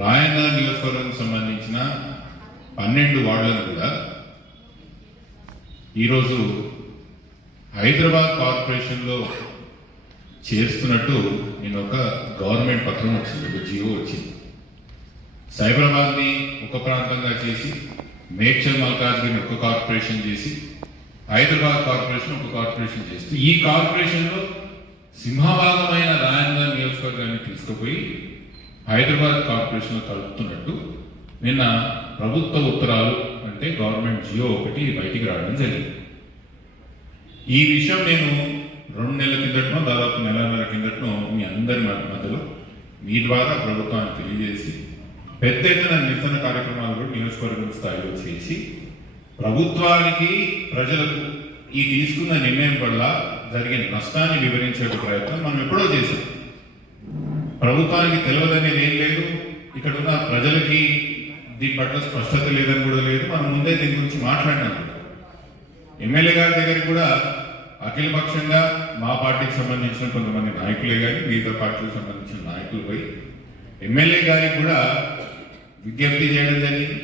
రాయన్న నియోజకవర్గం సంబంధించిన 12 వార్డులను కూడా ఈరోజు హైదరాబాద్ కార్పొరేషన్లో చేస్తున్నట్టు నేను ఒక గవర్నమెంట్ పత్రం వచ్చింది, ఒక జియో వచ్చింది. సైబరాబాద్ని ఒక ప్రాంతంగా చేసి, మేడ్చల్ మల్కాజ్గిరిని ఒక కార్పొరేషన్ చేసి, హైదరాబాద్ కార్పొరేషన్ ఒక కార్పొరేషన్ చేస్తూ ఈ కార్పొరేషన్లో సింహభాగమైన రాయన్న నియోజకవర్గాన్ని తీసుకుపోయి హైదరాబాద్ కార్పొరేషన్లో కలుపుతున్నట్టు నిన్న ప్రభుత్వ ఉత్తరాలు అంటే గవర్నమెంట్ జియో ఒకటి బయటికి రావడం జరిగింది. ఈ విషయం నేను 2 నెలల కిందటనో దాదాపు నెలన్నర కిందటనో మీ అందరి మధ్యలో మీ ద్వారా ప్రభుత్వాన్ని తెలియజేసి పెద్ద ఎత్తున నిరసన కార్యక్రమాలు కూడా నియోజకవర్గం స్థాయిలో చేసి ప్రభుత్వానికి ప్రజలకు ఈ తీసుకున్న నిర్ణయం వల్ల జరిగిన నష్టాన్ని వివరించే ప్రయత్నం మనం ఎప్పుడో చేశాం. ప్రభుత్వానికి తెలియదనేది ఏం లేదు, ఇక్కడ ఉన్న ప్రజలకి దీని పట్ల స్పష్టత లేదని కూడా లేదు. మనం ముందే దీని గురించి మాట్లాడినాం. ఎమ్మెల్యే గారి దగ్గరికి కూడా అఖిలపక్షంగా మా పార్టీకి సంబంధించిన కొంతమంది నాయకులే కానీ వివిధ పార్టీలకు సంబంధించిన నాయకులు పోయి ఎమ్మెల్యే గారికి కూడా విజ్ఞప్తి చేయడం జరిగింది.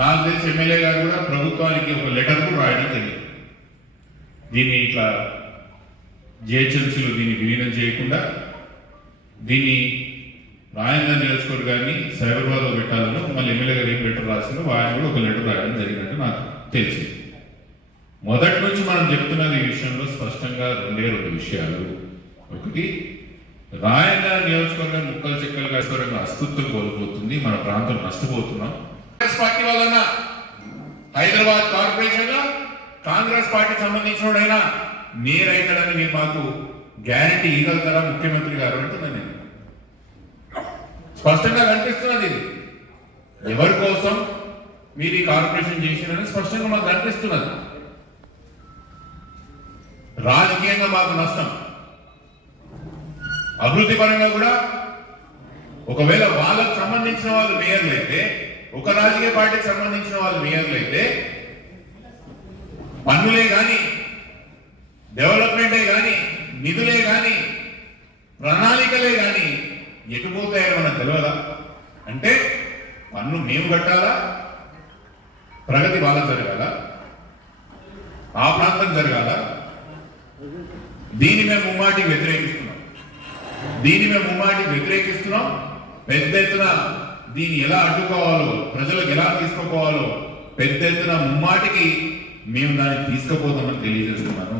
నాకు తెలిసి ఎమ్మెల్యే గారు కూడా ప్రభుత్వానికి ఒక లెటర్ కూడా రాయడం జరిగింది. దీన్ని ఇట్లా జిహెచ్ఎంసీలో దీన్ని విలీనం చేయకుండా దీన్ని రాయన్న నియోజకవర్గాన్ని సైబరాబాద్లో పెట్టాలని మళ్ళీ ఎమ్మెల్యే గారు ఏం లెటర్ రాసిందో ఆయన కూడా ఒక లెటర్ రాయడం జరిగినట్టు నాకు తెలిసింది. మొదటి నుంచి మనం చెప్తున్నది ఈ విషయంలో స్పష్టంగా 2 విషయాలు. ఒకటి, రాయన్న నియోజకవర్గం ముక్కలు చెక్కలుగా అస్తిత్వం కోల్పోతుంది, మన ప్రాంతం నష్టపోతున్నాం. కాంగ్రెస్ పార్టీ వలన హైదరాబాద్ కార్పొరేషన్ లో కాంగ్రెస్ పార్టీకి సంబంధించిన నేరైతాడని మీరు మాకు గ్యారంటీ ఇవ్వగలుగుతారా ముఖ్యమంత్రి గారు అంటున్నాను నేను. స్పష్టంగా కనిపిస్తున్నది ఇది ఎవరి కోసం మీరు ఈ కార్పొరేషన్ చేసినని స్పష్టంగా మాకు కనిపిస్తున్నది. రాజకీయంగా మాకు నష్టం, అభివృద్ధి పరంగా కూడా. ఒకవేళ వాళ్ళకు సంబంధించిన వాళ్ళు మేయర్లు అయితే, ఒక రాజకీయ పార్టీకి సంబంధించిన వాళ్ళు మేయర్లు అయితే పన్నులే కానీ, డెవలప్మెంటే కానీ, నిధులే కానీ, ప్రణాళికలే కానీ ఎటుపోతాయని మనకు తెలియదా? అంటే పన్ను మేము కట్టాలా, ప్రగతి వాళ్ళకు జరగాల, ఆ ప్రాంతం జరగాల. దీన్ని మేము ముమ్మాటికి వ్యతిరేకిస్తున్నాం. పెద్ద ఎత్తున దీన్ని ఎలా అడ్డుకోవాలో, ప్రజలకు ఎలా తీసుకుపోవాలో పెద్ద ఎత్తున ముమ్మాటికి మేము దాన్ని తీసుకుపోతామని తెలియజేస్తున్నాను.